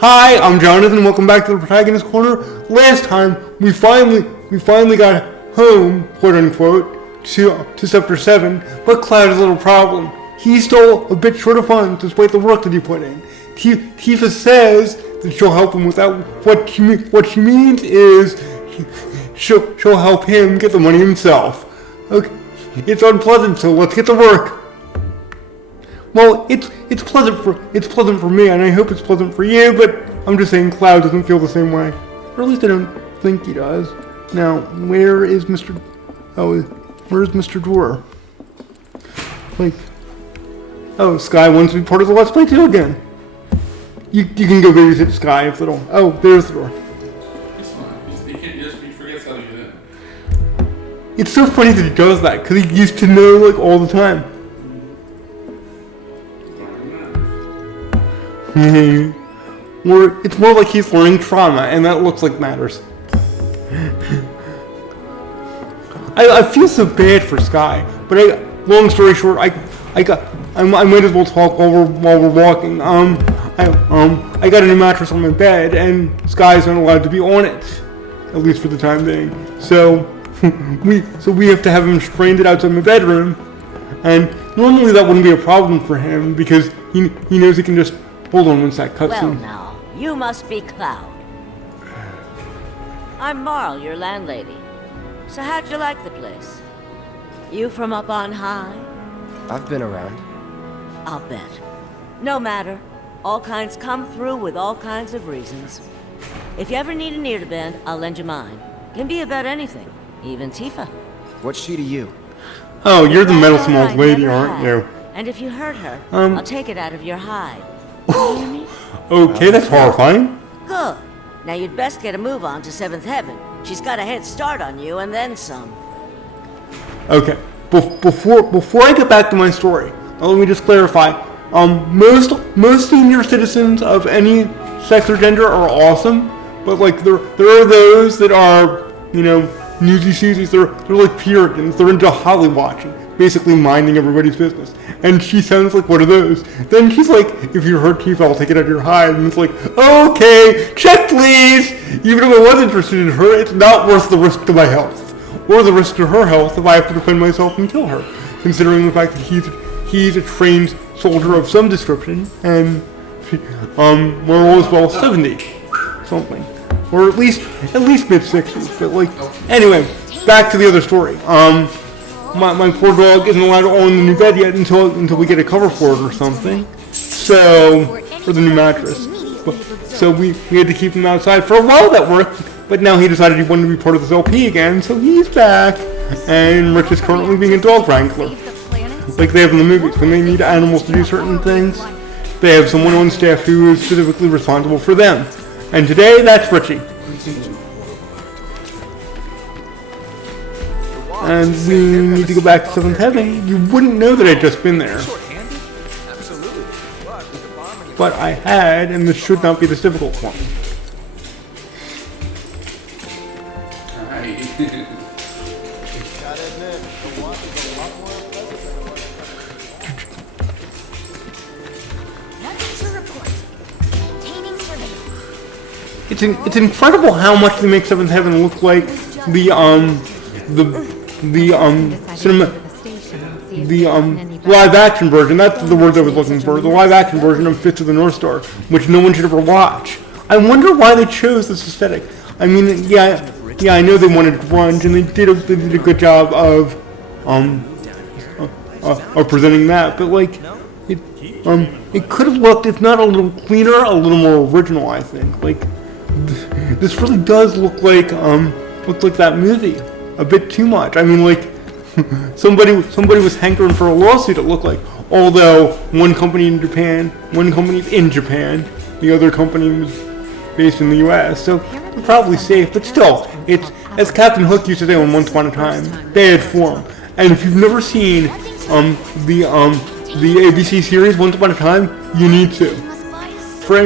Hi, I'm Jonathan, and welcome back to the Protagonist Corner. Last time, we finally got home, quote unquote, to Sector 7, but Cloud has a little problem. He's still a bit short of funds despite the work that he put in. Tifa says that she'll help him with that. What she means is she'll help him get the money himself. Okay, it's unpleasant, so let's get to work. Well, it's pleasant for me, and I hope it's pleasant for you, but I'm just saying Cloud doesn't feel the same way. Or at least I don't think he does. Now, where's Mr. Dwarf? Sky wants to be part of the Let's Play too again. You can go babysit Sky if they don't. Oh, there's the door. It's fine. He forgets how to get in. It's so funny that he does that, because he used to know, all the time. Or it's more like he's learning trauma, and that looks like matters. I feel so bad for Sky, but long story short, I might as well talk while we're walking. I got a new mattress on my bed, and Sky's not allowed to be on it, at least for the time being. So we have to have him stranded outside my bedroom, and normally that wouldn't be a problem for him because he knows he can just. Hold on one sec, cutscene. Well now, you must be Cloud. I'm Marl, your landlady. So how'd you like the place? You from up on high? I've been around. I'll bet. No matter. All kinds come through with all kinds of reasons. If you ever need an ear to bend, I'll lend you mine. Can be about anything, even Tifa. What's she to you? Oh, you're the meddlesome old lady, aren't you? And if you hurt her, I'll take it out of your hide. Okay, that's horrifying. Good. Now you'd best get a move on to 7th Heaven. She's got a head start on you and then some. Okay, before I get back to my story, let me just clarify. Most senior citizens of any sex or gender are awesome, but there are those that are, newsy-susies. They're like Puritans. They're into Holly watching, basically minding everybody's business. And she sounds like one of those. Then she's like, if you hurt Tifa, I'll take it out of your hide. And it's like, okay, check please! Even if I was interested in her, it's not worth the risk to my health. Or the risk to her health if I have to defend myself and kill her. Considering the fact that he's a trained soldier of some description, and we're as well 70 something. Or at least mid-60s. But anyway, back to the other story. My poor dog isn't allowed to own the new bed yet until we get a cover for it or something. So, for the new mattress. So we had to keep him outside for a while. That worked, but now he decided he wanted to be part of this LP again, so he's back. And Rich is currently being a dog wrangler, like they have in the movies. When they need animals to do certain things, they have someone on staff who is specifically responsible for them. And today, that's Richie. And we need to go back to 7th Heaven. You wouldn't know that I'd just been there. But I had, and this should not be this difficult for me. It's incredible how much they make 7th Heaven look like the live action version. That's the word I was looking for. The live action version of Fist of the North Star, which no one should ever watch. I wonder why they chose this aesthetic. I mean, yeah, I know they wanted grunge, and they did a good job of presenting that. But it could have looked, if not a little cleaner, a little more original. I think. This really does look like that movie a bit too much. I mean, somebody was hankering for a lawsuit. It looked like, although one company in Japan, the other company was based in the U.S. So they're probably safe. But still, it's as Captain Hook used to say on Once Upon a Time, bad form. And if you've never seen the ABC series Once Upon a Time, you need to. For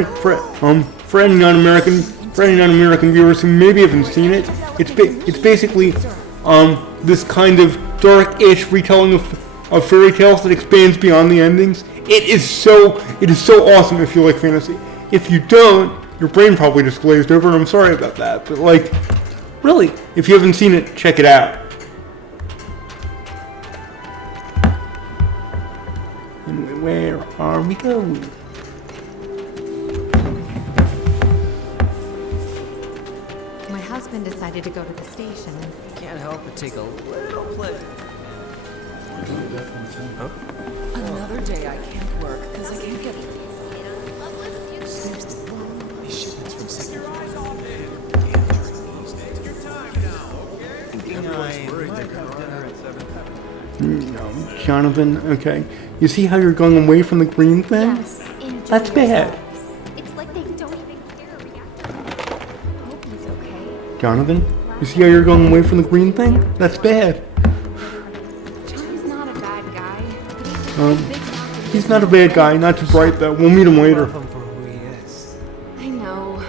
any non-American viewers who maybe haven't seen it, it's basically this kind of dark-ish retelling of fairy tales that expands beyond the endings. It is so awesome if you like fantasy. If you don't, your brain probably just glazed over, and I'm sorry about that. But like, really, if you haven't seen it, check it out. Anyway, where are we going? My husband decided to go to the station. Can't help but take a little pleasure. Another day I can't work because I can't get These shipments from second. No, Jonathan, okay. You see how you're going away from the green thing? Yes, enjoy That's bad. yourselves. It's like they don't even care or react. Hope he's okay. Jonathan, you see how you're going away from the green thing? That's bad. Johnny's not a bad guy. But he's a big mouth. He's not a bad guy, not too bright though. We'll meet him later. Love him for who he is. I know.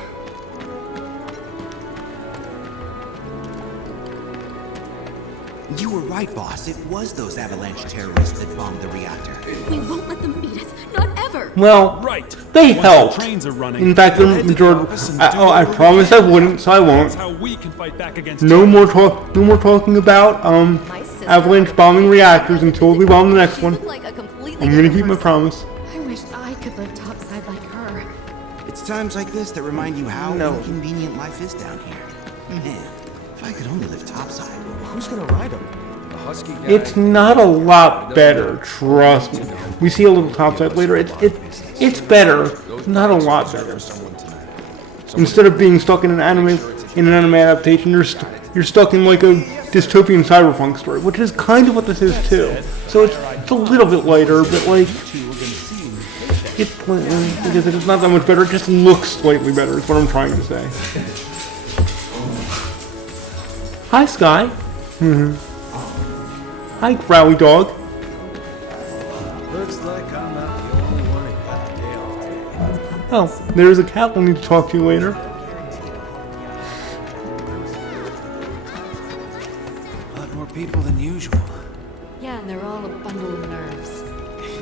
You were right, boss. It was those avalanche terrorists that bombed the reactor. We won't let them beat us. Not ever. Well, Right. they Once helped. The trains are running. In fact, the we'll head to majority. office and do I whatever promised we I can. wouldn't, so I won't. That's how we can fight back against No more talk. No more talking about avalanche bombing reactors until we bomb the next one. Like a completely I'm gonna different keep my person. promise. I wish I could live topside like her. It's times like this that remind you how inconvenient life is down here. Man, if I could only live topside. Who's gonna ride him? The husky guy? It's not a lot better, trust me. We see a little topside later. It's better, not a lot better. Instead of being stuck in an anime adaptation, you're stuck in like a dystopian cyberpunk story, which is kind of what this is too. So it's a little bit lighter, but like it's not that much better. It just looks slightly better. Is what I'm trying to say. Hi, Sky. Hi, Growly Dog. Looks like I'm not the only one who got a day off today. Oh, there's a cat we'll need to talk to you later. A lot more people than usual. Yeah, and they're all a bundle of nerves.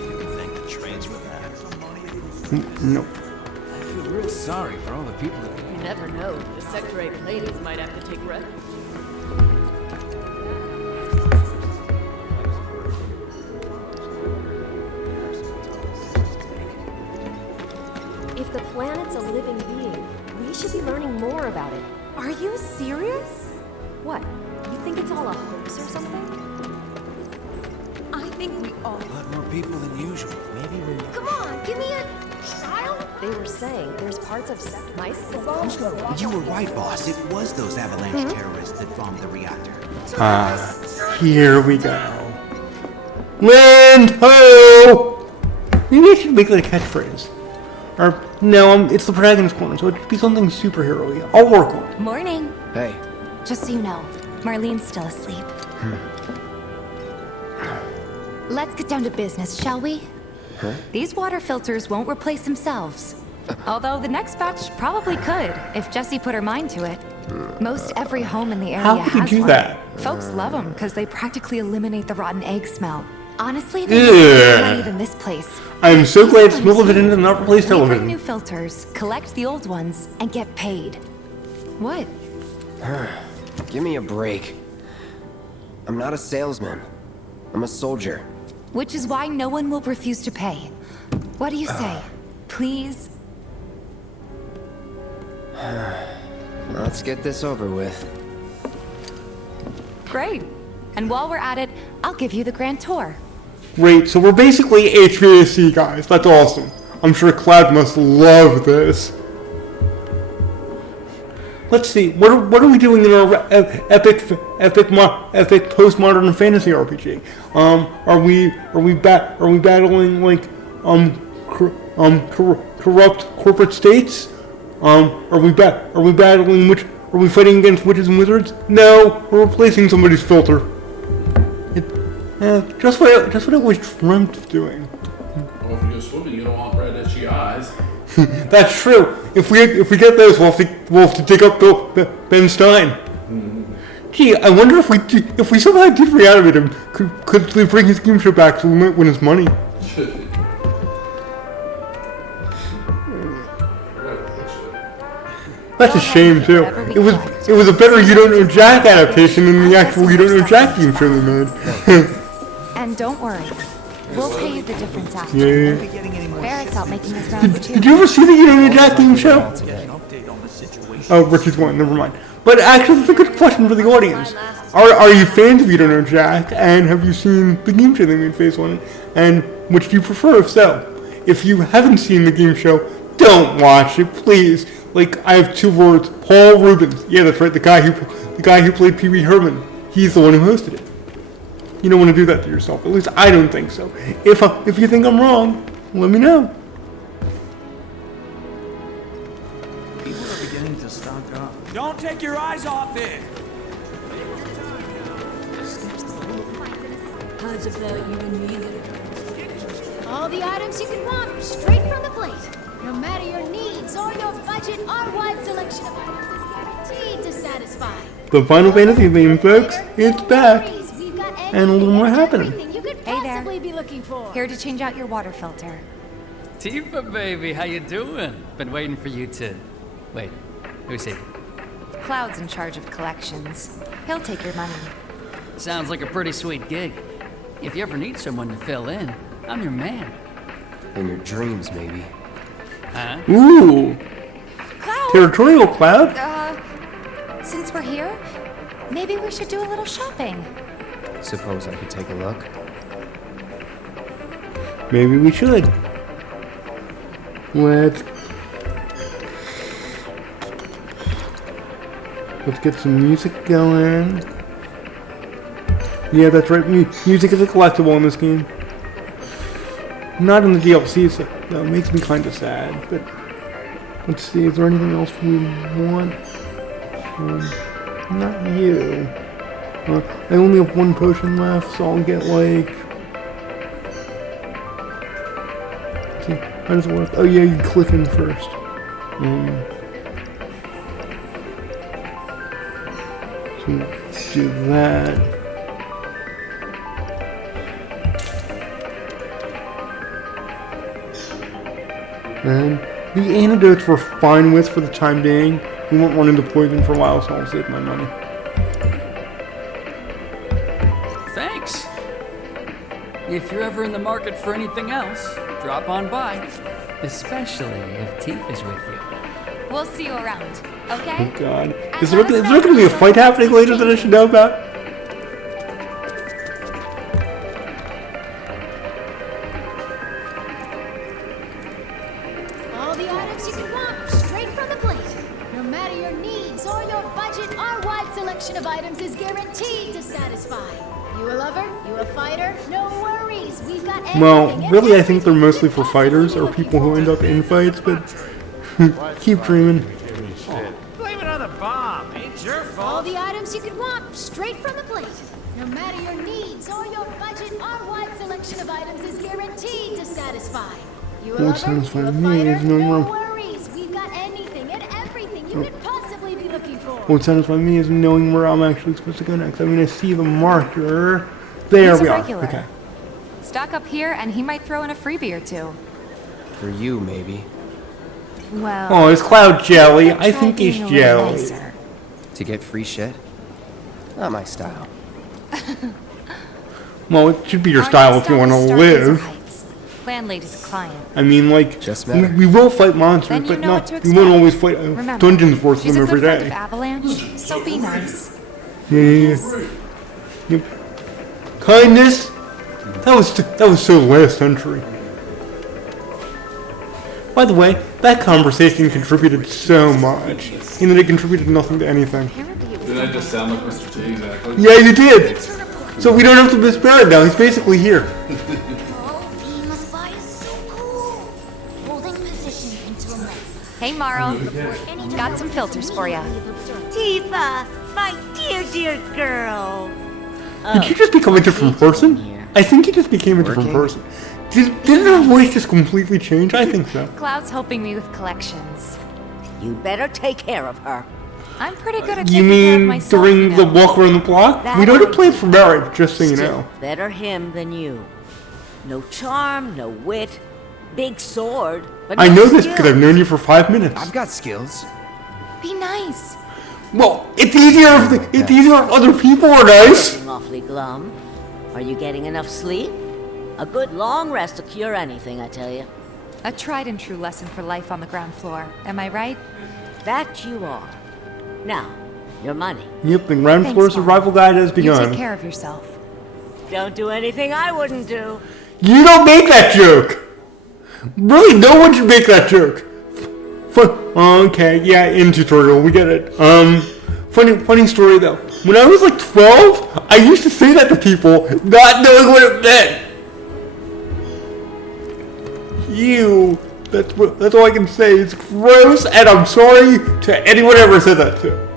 You would think the trains would have. No. I feel real sorry for all the people that You never know. The Sector 8 ladies might have to take rest. If the planet's a living being, we should be learning more about it. Are you serious? What? You think it's all a hoax or something? I think we all. A lot more people than usual. maybe when Come on, give me a trial. They were saying there's parts of mice involved. You were right, boss. It was those avalanche terrorists that bombed the reactor. Here we go. Land ho! Maybe I should make that a catchphrase. Or no, it's the protagonist corner, so it should be something superhero-y. I'll work on it. Morning. Hey, Just so you know, Marlene's still asleep. Let's get down to business, shall we? These water filters won't replace themselves. Although the next batch probably could, if Jessie put her mind to it. Most every home in the area How would you has do one. that? Folks love them because they practically eliminate the rotten egg smell. Honestly, Ugh. they're more money than this place. I'm so glad to smell of it and not replace We bring television. new filters, collect the old ones, and get paid. What? give me a break. I'm not a salesman. I'm a soldier. Which is why no one will refuse to pay. What do you say? Please? Let's get this over with. Great. And while we're at it, I'll give you the grand tour. Great, so we're basically HVAC guys. That's awesome. I'm sure Cloud must love this. Let's see. What are we doing in our epic postmodern fantasy RPG? Are we battling like corrupt corporate states? Are we battling are we fighting against witches and wizards? No, we're replacing somebody's filter. Just what I always dreamt of doing. Well, if you go swimming, you don't want red itchy eyes. That's true. If we get those, we'll have to dig up Ben Stein. Gee, I wonder if we somehow did reanimate him, could they bring his game show back so we might win his money? That's a shame too. It was a better You Don't Know Jack adaptation than the actual You Don't Know Jack game show they made. And don't worry, we'll pay you the difference after. Yeah. Barrett's out making his rounds too. Did you ever see the You Don't Know Jack game show? Oh, Richie's one. Never mind. But actually, that's a good question for the audience. Are you fans of You Don't Know Jack? And have you seen the game show they made Phase 1? And which do you prefer, if so? If you haven't seen the game show, don't watch it, please. Like, I have two words. Paul Rubens. Yeah, that's right. The guy who played Pee Wee Herman. He's the one who hosted it. You don't want to do that to yourself. At least I don't think so. If you think I'm wrong, let me know. People are beginning to stock up. Don't take your eyes off it! How's about you and me? All the items you can want, straight from the plate. No matter your needs or your budget, our wide selection of items is guaranteed to satisfy. The Final Fantasy theme, folks. It's back. We've got And a little more happening. everything you could Hey there. possibly be looking for. Here to change out your water filter. Tifa, baby, how you doing? Been waiting for you to... Wait, who's he? Cloud's in charge of collections. He'll take your money. Sounds like a pretty sweet gig. If you ever need someone to fill in, I'm your man. In your dreams, maybe. Huh? Ooh. Cloud! Territorial Cloud? Since we're here, maybe we should do a little shopping. Suppose I could take a look. Maybe we should. Let's get some music going. Yeah, that's right. Music is a collectible in this game. Not in the DLC, so that makes me kind of sad. But let's see, is there anything else we want? Not you. I only have one potion left, so I'll get like... See, how does it work? Oh yeah, you click in first. So do that. And the antidotes we're fine with for the time being. We won't run into poison for a while, so I'll save my money. Thanks. If you're ever in the market for anything else, drop on by. Especially if Teef is with you. We'll see you around, okay? Oh god. Is there going to be a fight happening later that I should know about? All the items you can want, straight from the plate. No matter your needs or your budget, our wide selection of items is guaranteed to satisfy. You a lover? You a fighter? No worries, we've got everything. Well, really I think they're mostly for fighters or people who end up in fights, but keep dreaming. Blame it on the bomb. Ain't your fault. All the items you could want, straight from the plate. No matter your needs or your budget, our wide selection of items is guaranteed to satisfy. You a What lover? satisfies You a me fighter? is knowing No where- worries, we've got anything and everything you could possibly be looking for. What satisfies me is knowing where I'm actually supposed to go next. I mean, I see the marker. There He's we a are. regular. Okay. Stock up here and he might throw in a freebie or two. For you, maybe. Well, Oh, it's Cloud Jelly. I try think he's being a little jelly. nicer. To get free shit? Not my style. Well, it should be your Our style next if you stop want is to Stargazer live. Heights. Landlady's client. I mean, like, Just we, met her. we will fight monsters, Then you but know what to not. We won't expect. always fight Remember, dungeons for she's them a every good friend of day. Avalanche, so be nice. Yeah. Yep. Kindness. That was so last century. By the way, that conversation contributed so much. You know, they contributed nothing to anything. Did I just sound like Mr. T exactly? Yeah, you did. So we don't have to miss Barrett now. He's basically here. Oh, Beam Spy is so cool. Holding position until next. Hey, Marl. Got some filters for you. Tifa, my dear, dear girl. Did you just become a different person? I think you just became a different person. Didn't her voice just completely change? I think so. Cloud's helping me with collections. You better take care of her. I'm pretty good at You taking care of mean myself. during you the know. walk around the block? We don't have plans for Barrett, just so you Still, know. better him than you. No charm, no wit, big sword, but I no know this skill. because I've known you for 5 minutes. I've got skills. Be nice. Well, it's easier if other people are nice. Looking awfully glum. Are you getting enough sleep? A good long rest will cure anything, I tell you. A tried and true lesson for life on the ground floor. Am I right? That you are. Now, your money. Yep, the ground floor Thanks, survival guide has You begun. take care of yourself. Don't do anything I wouldn't do. You don't make that joke. Really, no one should make that joke. Okay, yeah, in tutorial, we get it. Funny story though. When I was like 12, I used to say that to people, not knowing what it meant. That's all I can say. It's gross, and I'm sorry to anyone I ever said that to.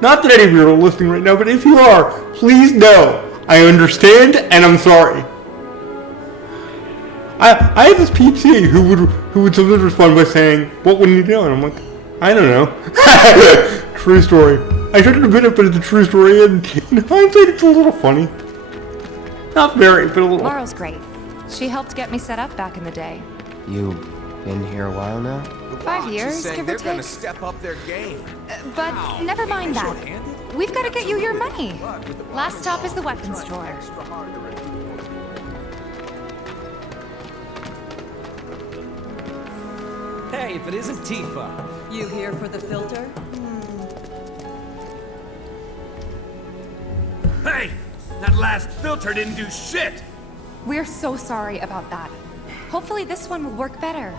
Not that any of you are listening right now, but if you are, please know I understand and I'm sorry. I had this PT who would sometimes respond by saying, "What would you do?" And I'm like, I don't know. True story. I shouldn't admit it, but it's a true story, and in hindsight, it's a little funny. Not very, but a little. Laurel's great. She helped get me set up back in the day. You been here a while now? 5 years, give or they're gonna take. step up their game. But never mind that. We've got to get you your money. Last stop is the weapons drawer. Hey, if it isn't Tifa. You here for the filter? Hey! That last filter didn't do shit! We're so sorry about that. Hopefully this one will work better.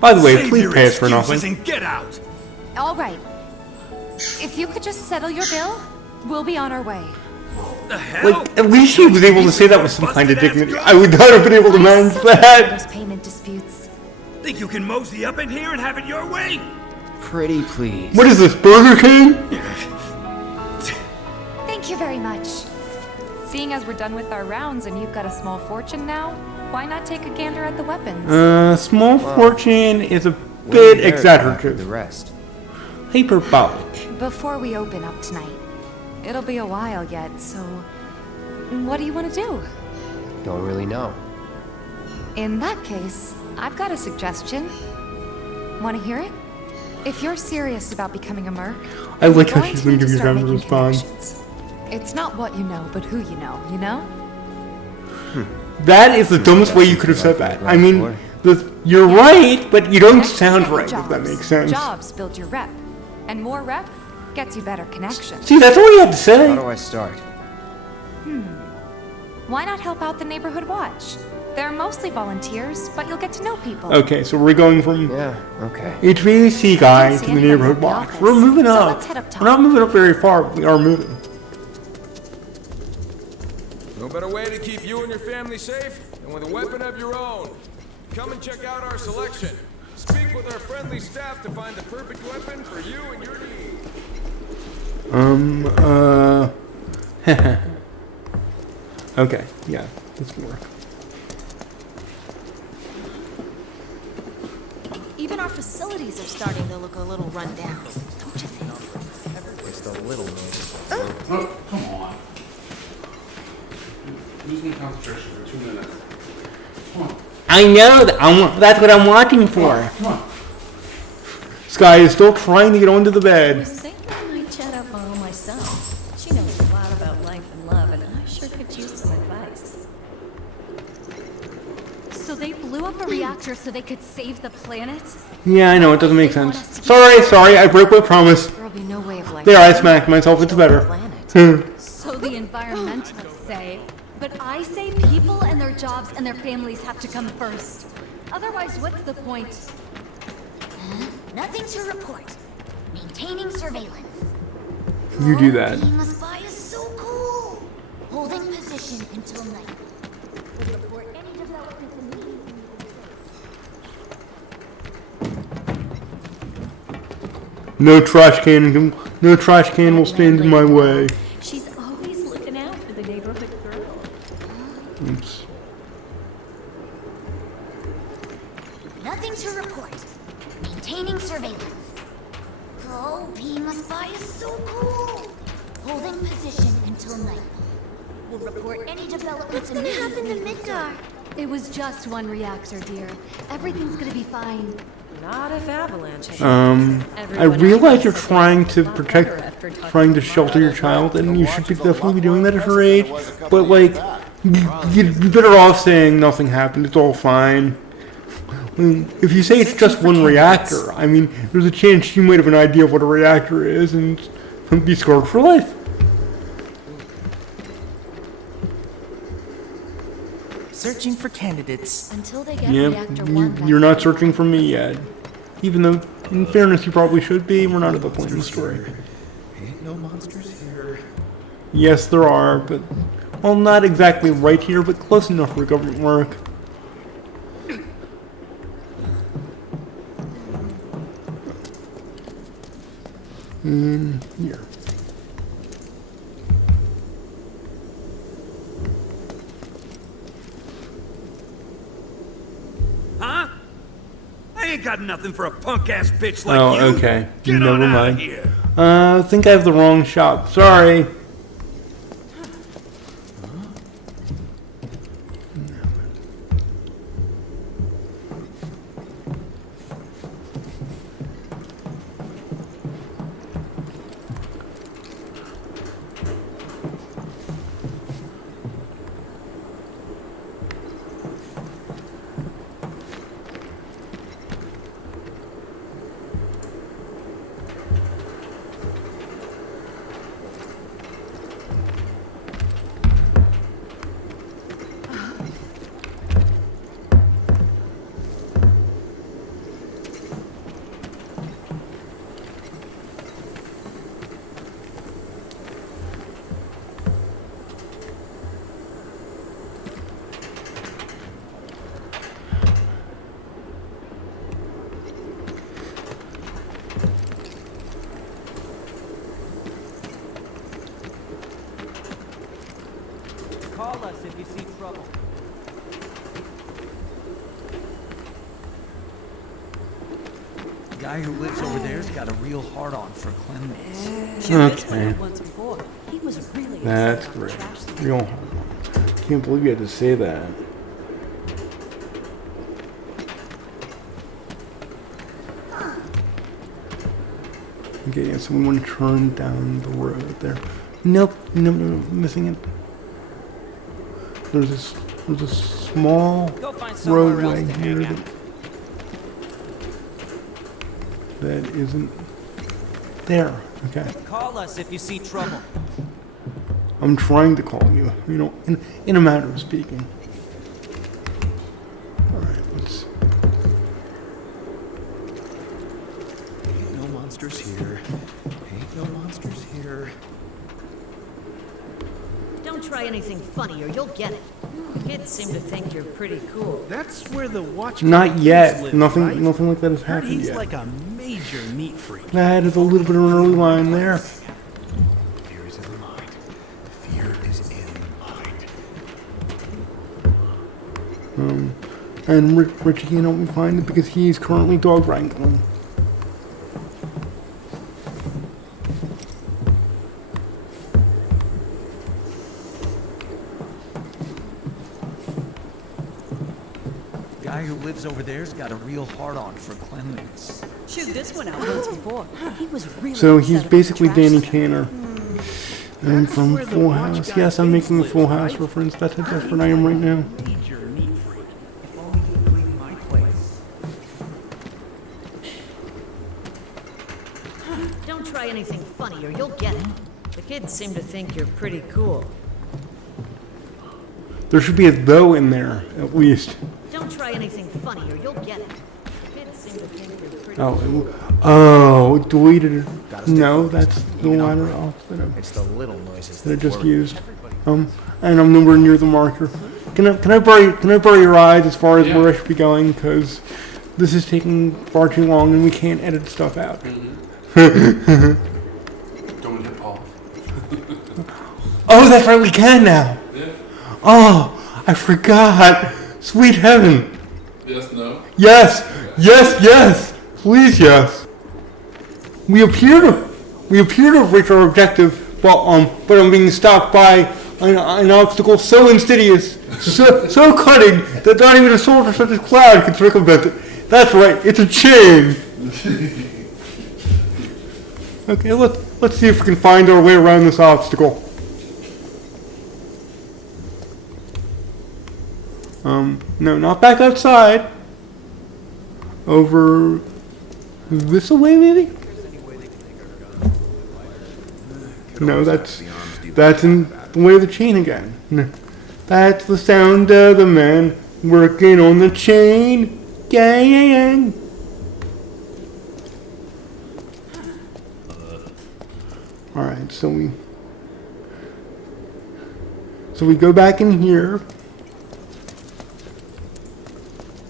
By the way, Save please your pay us for excuses nothing. and get out! All right. If you could just settle your bill, we'll be on our way. The hell? Like, at least she was able to say that with some kind of dignity. I would not have been able to manage that. Those payment disputes. Think you can mosey up in here and have it your way? Pretty please. What is this, Burger King? Thank you very much. Seeing as we're done with our rounds and you've got a small fortune now, why not take a gander at the weapons? Small fortune is a We'll bit inherit half of exaggerative. the rest. Hyperbolic. Before we open up tonight, it'll be a while yet, so what do you want to do? Don't really know. In that case, I've got a suggestion. Want to hear it? If you're serious about becoming a merc, I like how going she's to gonna need give you start time to making respond. connections. It's not what you know, but who you know, you know? That is the dumbest way you could have said that. I mean, you're right, but you don't Connections sound get you right, if that jobs. makes sense. Jobs build your rep, and more rep gets you better connections. See, that's all you had to say. How do I start? Why not help out the neighborhood watch? They're mostly volunteers, but you'll get to know people. Okay, so we're going from Yeah, okay. HVAC guy Don't to see the anybody neighborhood at the watch. office, We're moving so up. let's head up top. We're not moving up very far, but we are moving. No better way to keep you and your family safe than with a weapon of your own. Come and check out our selection. Speak with our friendly staff to find the perfect weapon for you and your needs. Okay, yeah, this can work. Even our facilities are starting to look a little run down, don't you think? Just a little, maybe. Oh, come on. Losing concentration for 2 minutes. Come on, I know that. That's what I'm watching for. come on. Sky is still trying to get onto the I bed. was thinking I might chat up on myself. She knows a lot about life and love, and I sure could use some advice. So they blew up a reactor so they could save the planet? Yeah, I know, it doesn't make sense. Sorry, I broke my promise. There'll be no way of life. There, I smacked myself, it's better. So the environmentalists say. But I say people and their jobs and their families have to come first. Otherwise, what's the point? Nothing to report. Maintaining surveillance. You do that. Being a spy is so cool. Holding position until night. Will report any developments immediately. No trash can will stand in my way. She's always looking out for the neighborhood girl. Oops. Nothing to report. Maintaining surveillance. Oh, being a spy is so cool. Holding position until night. Will report any developments What's gonna happen to immediately. Midgar? It was just one reactor, dear. Everything's gonna be fine. Not if Avalanche. I realize you're trying to shelter your child, and you should definitely be doing that at her age. But like, you're better off saying nothing happened. It's all fine. I mean, if you say it's just one reactor, I mean, there's a chance you might have an idea of what a reactor is and be scarred for life. Searching for candidates. Until they get reactor 1 back. You're not searching for me yet. Even though, in fairness, you probably should be. We're not at the point in the story. Ain't no monsters here. Yes, there are, but... Well, not exactly right here, but close enough for government work. Here. Huh? I ain't got nothing for a punk-ass bitch like you. Oh, okay. Get Never on out mind. of here. I think I have the wrong shop. Sorry. Call us if you see trouble. The guy who lives over there's got a real hard-on for cleanliness. Okay. Once before, he was really That's upset about great. trash thing. Real. Can't believe you had to say that. Okay, yeah, so we want to turn down the road there. Nope, no, missing it. There's a small roadway here that isn't there. Okay. Call us if you see trouble. I'm trying to call you, you know, in a matter of speaking. Alright, let's... Ain't no monsters here. Ain't no monsters here. Don't try anything funny or you'll get it. Kids seem to think you're pretty cool. That's where the watch. Not yet. live, Nothing right? nothing like that has Heard happened he's yet. like a major neat freak. That is a little bit of an early line there. Fear is in the mind. Fear is in the mind. And Richie can't help me find it because he's currently dog wrangling. Guy who lives over there's got a real hard-on for cleanliness. Chewed this one out once before. He was really So upset he's about basically trash Danny thing. Tanner. And from Full House. Yes, I'm making a Full House reference. That's how desperate I am right now. Major neat freak. If only you clean my place. Don't try anything funny or you'll get it. The kids seem to think you're pretty cool. There should be a though in there, at least. Don't try anything funny or you'll get it. Kids seem to think you're pretty Oh, deleted it. No, that's the line off It's the little noises that I just used. And I'm nowhere near the marker. Can I borrow your eyes as far as where I should be going? Because this is taking far too long and we can't edit stuff out. Don't hit Paul. Oh, that's right, we can now. Yeah. Oh, I forgot. Sweet heaven. Yes, no? Yes, yes, yes. Please, yes. We appear to have reached our objective, but I'm being stopped by an obstacle so insidious, so cutting that not even a soldier such as Cloud can circumvent it. That's right, it's a chain. Okay, let's see if we can find our way around this obstacle. No, not back outside. Over this way, maybe? No, that's in the way of the chain again. No, that's the sound of the man working on the chain gang. All right, so we go back in here.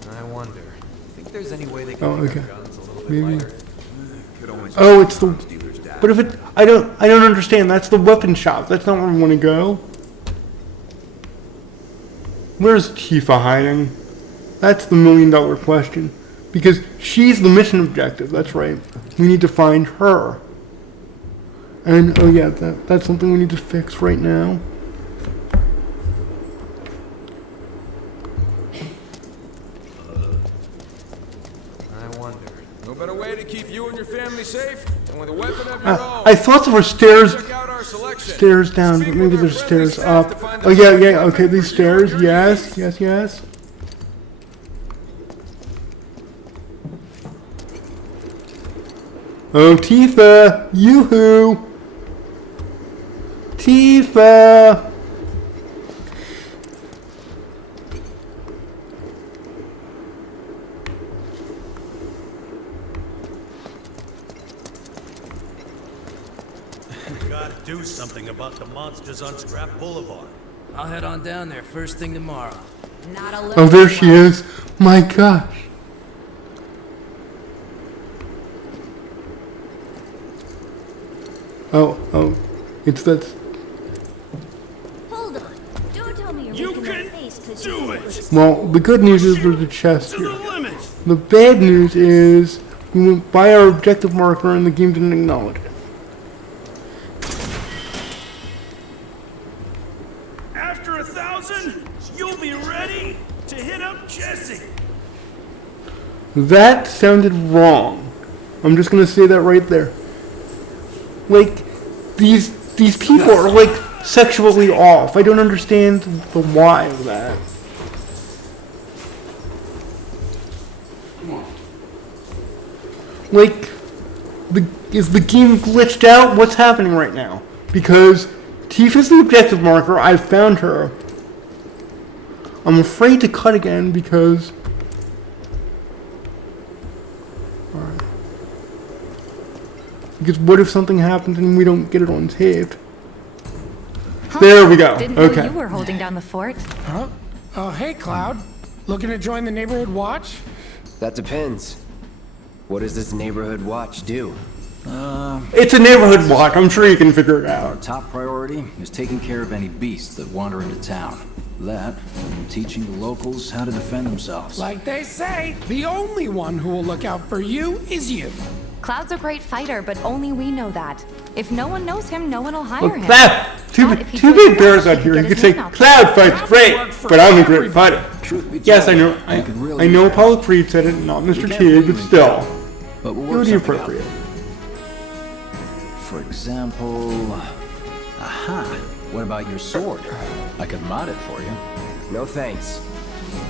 I wonder. Think there's any way they can Okay. guns a little bit Maybe. lighter? Oh, it's the. But if it, I don't understand. That's the weapon shop. That's not where we want to go. Where's Tifa hiding? That's the $1 million question. Because she's the mission objective. That's right. We need to find her. And oh yeah, that's something we need to fix right now. I wonder. No better way to keep you and your family safe than with a weapon of your own. I thought there were stairs. Check out our selection. Stairs down, but maybe there's stairs up. Oh yeah, okay, these stairs, yes. Oh, Tifa, yoo-hoo! Tifa! Gotta do something about the monsters on Scrap Boulevard. I'll head on down there first thing tomorrow. Not a Oh, there she is. My gosh. Oh, it's that. Hold on. Don't tell me you're making that face because you think it's Well, the good news is there's a chest here. The bad news is we went by our objective marker and the game didn't acknowledge it. After 1,000, you'll be ready to hit up Jesse. That sounded wrong. I'm just gonna say that right there. Like, these people are like sexually off. I don't understand the why of that. Like, is the game glitched out? What's happening right now? Because Tifa's the objective marker. I found her. I'm afraid to cut again because. Alright. Because what if something happens and we don't get it on tape? There we go. Didn't Okay. know you were holding down the fort. Huh? Oh, hey, Cloud. Looking to join the neighborhood watch? That depends. What does this neighborhood watch do? It's a neighborhood watch. I'm sure you can figure it Our out. top priority is taking care of any beasts that wander into town. That, and teaching the locals how to defend themselves. Like they say, the only one who will look out for you is you. Cloud's a great fighter, but only we know that. If no one knows him, no one will hire Look, him. that two Thought if he big joined bears the out watch, here. he You could could get say his name out Cloud fights great, but I'm a great fighter. Truth be Yes, I told, know. we could really I know use Apollo Creed said it, not Mr. T, but still, but we'll it work would be something out. appropriate. For example... Aha! What about your sword? I could mod it for you. No thanks.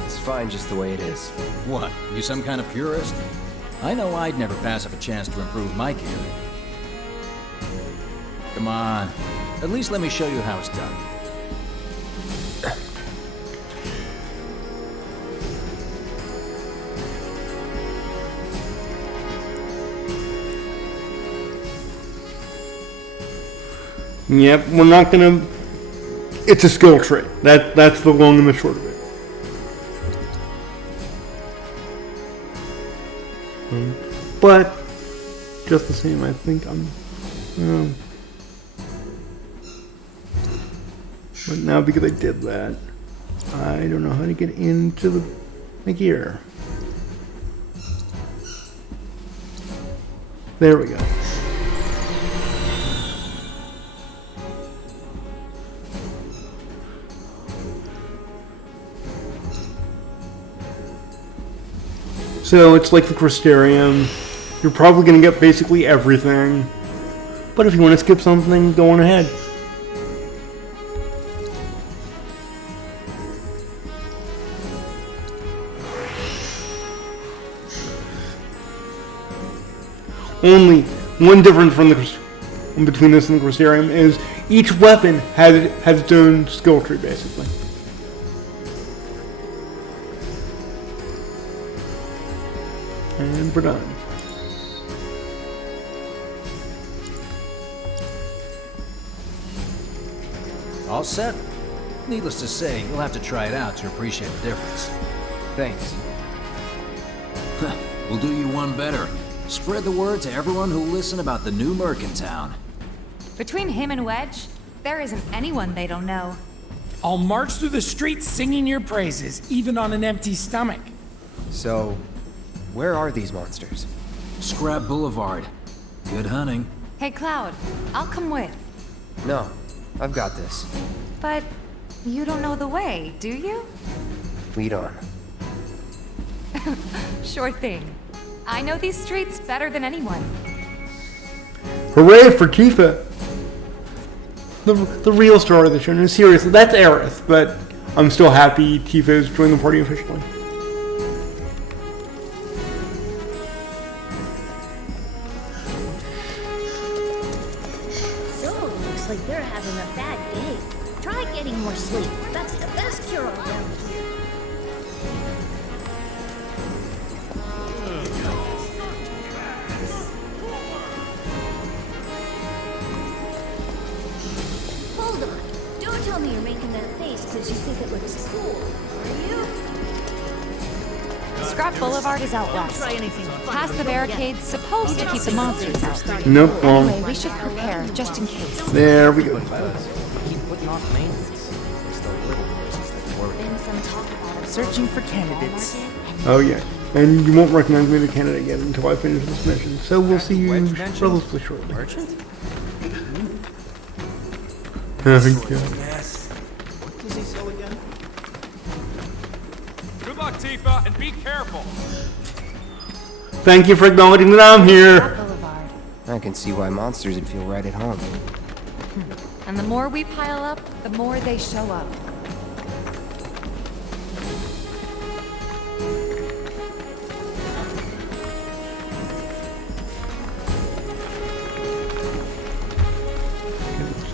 It's fine just the way it is. What? You some kind of purist? I know I'd never pass up a chance to improve my gear. Come on. At least let me show you how it's done. Yep, we're not gonna. It's a skill tree. That's the long and the short of it. But just the same, I think I'm. But now because I did that, I don't know how to get into the gear. There we go. So it's like the Crystarium. You're probably going to get basically everything. But if you want to skip something, go on ahead. Only one difference from between this and the Crystarium is each weapon has its own skill tree, basically. And we're done. All set. Needless to say, you'll have to try it out to appreciate the difference. Thanks. We'll do you one better. Spread the word to everyone who'll listen about the new Merc in town. Between him and Wedge, there isn't anyone they don't know. I'll march through the streets singing your praises, even on an empty stomach. So, where are these monsters? Scrap Boulevard. Good hunting. Hey, Cloud, I'll come with. No, I've got this. But you don't know the way, do you? Lead on. Sure thing. I know these streets better than anyone. Hooray for Tifa! The real star of the show. No, seriously, that's Aerith, but I'm still happy Tifa's joined the party officially. So, looks like they're having a bad day. Try getting more sleep. That's the best cure around here. Hold on. Don't tell me you're making that face because you think it looks cool, are you? Scrap Boulevard is out west. Past the barricades, supposed to keep the monsters out. Nope, wrong. Anyway, we should prepare, just in case. There we go. Searching for candidates. Oh yeah, and you won't recognize me as a candidate yet until I finish this mission, so we'll see you relatively shortly. Merchant? There we go. What does he sell again? Good luck, Tifa, and be careful. Thank you for acknowledging that I'm here. Boulevard. I can see why monsters would feel right at home. And the more we pile up, the more they show up.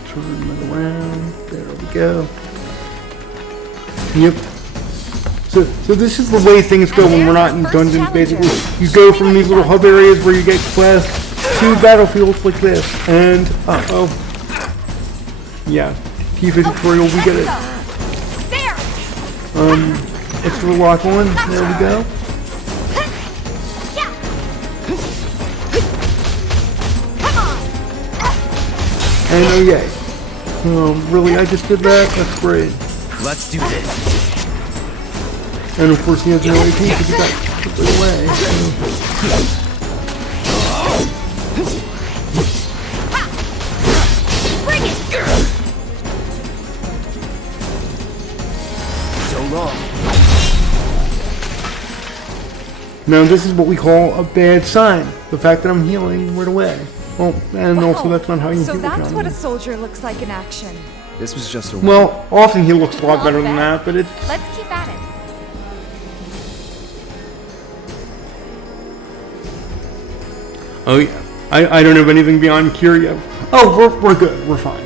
Turn it around. There we go. Yep. So this is the way things go when we're not in dungeons, basically. You go from these little hub areas where you get quests to battlefields like this. And, uh-oh. Yeah. Tifa tutorial, we get it. Extra lock on. There we go. And oh yay. Really, I just did that? That's great. Let's do this. And of course he has no AP because he got put away. Bring it! So long. Now this is what we call a bad sign. The fact that I'm healing right away. Well, and also that's not how you So heal that's Johnny. what a soldier looks like in action. This was just a... Well, often he looks a lot better than that, but it's... Let's keep at it. Oh yeah. I don't have anything beyond Kiryu. Oh, we're good. We're fine.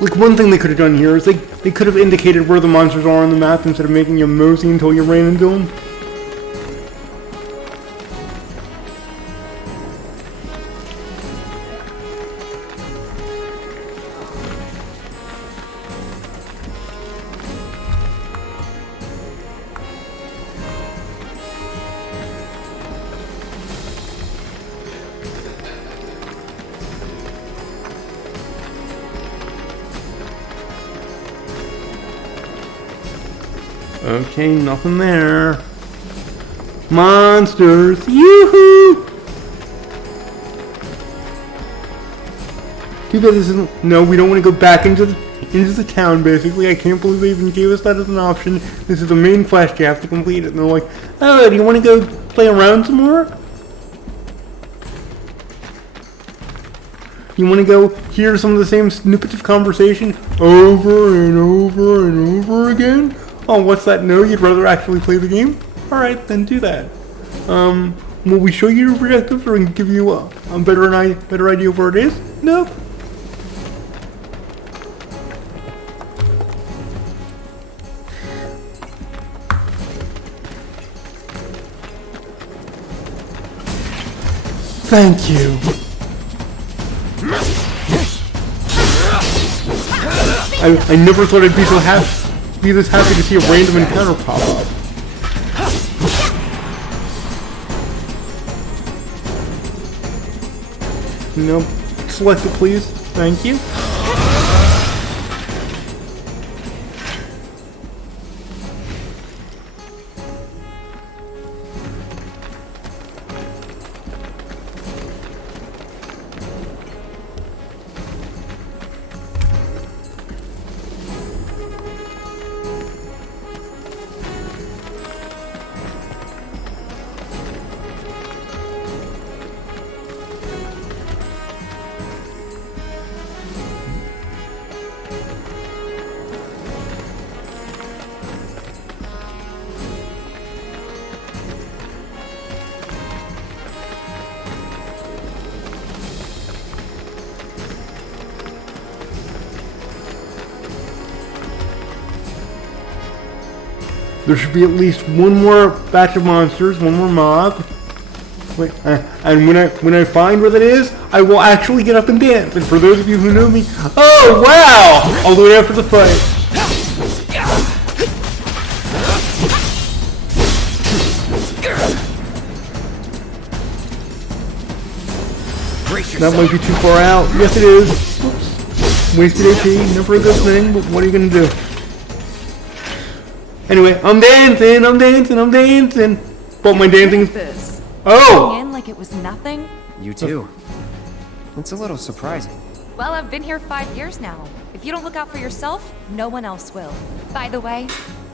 Like one thing they could have done here is they could have indicated where the monsters are on the map instead of making you mosey until you ran into them. Okay, nothing there. Monsters! Yoo-hoo! Too bad this isn't... No, we don't want to go back into the town, basically. I can't believe they even gave us that as an option. This is the main quest, you have to complete it. And they're like, oh, do you want to go play around some more? You want to go hear some of the same snippets of conversation over and over and over again? Oh, what's that? No, you'd rather actually play the game? Alright, then do that. Will we show you your objectives or give you a better idea of where it is? Nope. Thank you. I never thought I'd be this happy to see a random encounter pop up. Nope. Select it, please. Thank you. There should be at least one more batch of monsters, one more mob. Wait, and when I find where that is, I will actually get up and dance. And for those of you who know me, oh wow! All the way after the fight. That might be too far out. Yes, it is. Oops. Wasted AP, never a good thing, but what are you gonna do? Anyway, I'm dancing. But my dancing is... Oh! In like it was nothing? You too. It's a little surprising. Well, I've been here 5 years now. If you don't look out for yourself, no one else will. By the way,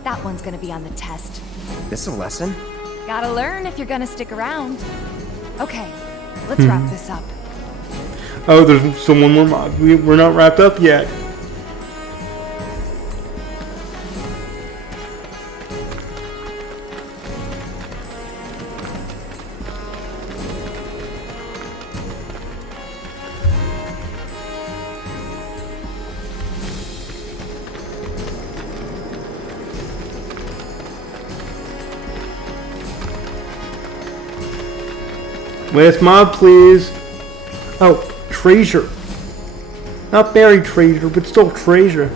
that one's gonna be on the test. This a lesson? Gotta learn if you're gonna stick around. Okay, let's wrap this up. Oh, there's still one more mod. We're not wrapped up yet. Last mob, please. Oh, treasure. Not buried treasure, but still treasure.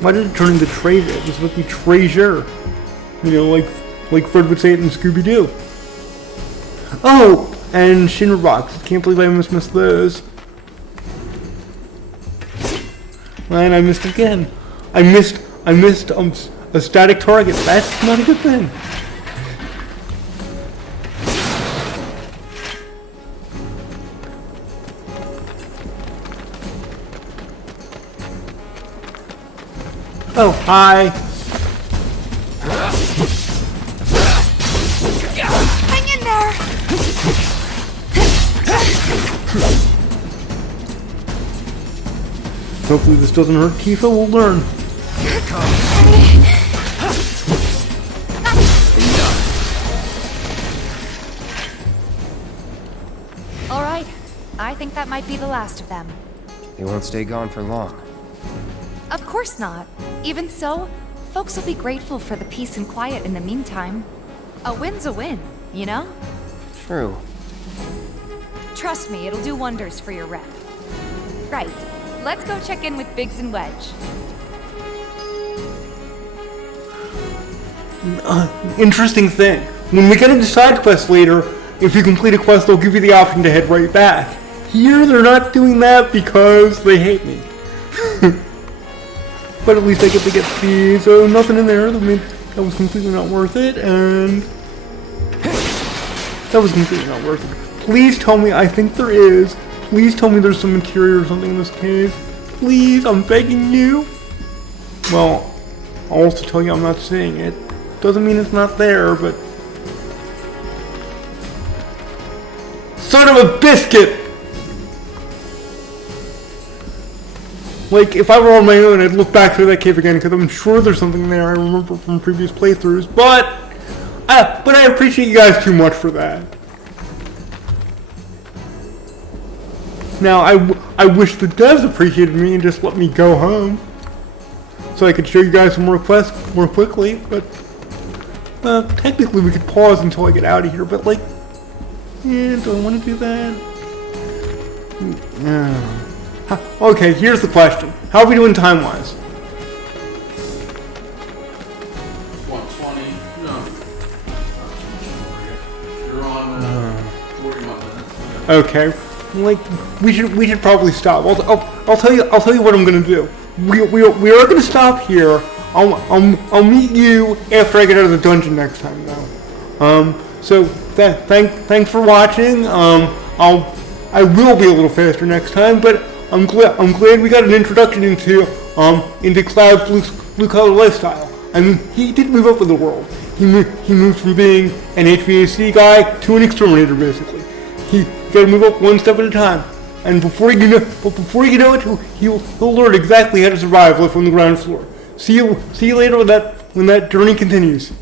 Why did it turn into treasure? It was supposed to be treasure. You know, like Fred would say it in Scooby-Doo. Oh, and Shinra boxes. Can't believe I almost missed those. And I missed again. I missed a static target. That's not a good thing. Oh, hi. Hang in there. Hopefully this doesn't hurt Tifa. We'll learn. All right, I think that might be the last of them. They won't stay gone for long. Of course not. Even so, folks will be grateful for the peace and quiet in the meantime. A win's a win, you know? True. Trust me, it'll do wonders for your rep. Right, let's go check in with Biggs and Wedge. Interesting thing. When we get into side quests later, if you complete a quest, they'll give you the option to head right back. Here, they're not doing that because they hate me. but at least I get to get these. So nothing in there. I mean, that was completely not worth it, and that was completely not worth it. Please tell me, I think there is. Please tell me there's some interior or something in this cave. Please, I'm begging you. Well, I'll also tell you I'm not seeing it. Doesn't mean it's not there, but... Son of a biscuit! Like, if I were on my own, I'd look back through that cave again, because I'm sure there's something there I remember from previous playthroughs, but I appreciate you guys too much for that. Now, I wish the devs appreciated me and just let me go home, so I could show you guys some more quests more quickly, but, technically we could pause until I get out of here, but like, yeah, do I want to do that? No. Okay, here's the question. How are we doing time-wise? 120. No. You're on 41 minutes. Okay. Like we should probably stop. I'll tell you what I'm gonna do. We are gonna stop here. I'll meet you after I get out of the dungeon next time though. So thanks for watching. I will be a little faster next time, but I'm glad we got an introduction into Cloud's blue-collar lifestyle. I mean, he did move up in the world. He moved from being an HVAC guy to an exterminator, basically. He got to move up one step at a time. And before you know it, he'll learn exactly how to survive life on the ground floor. See you later when that journey continues.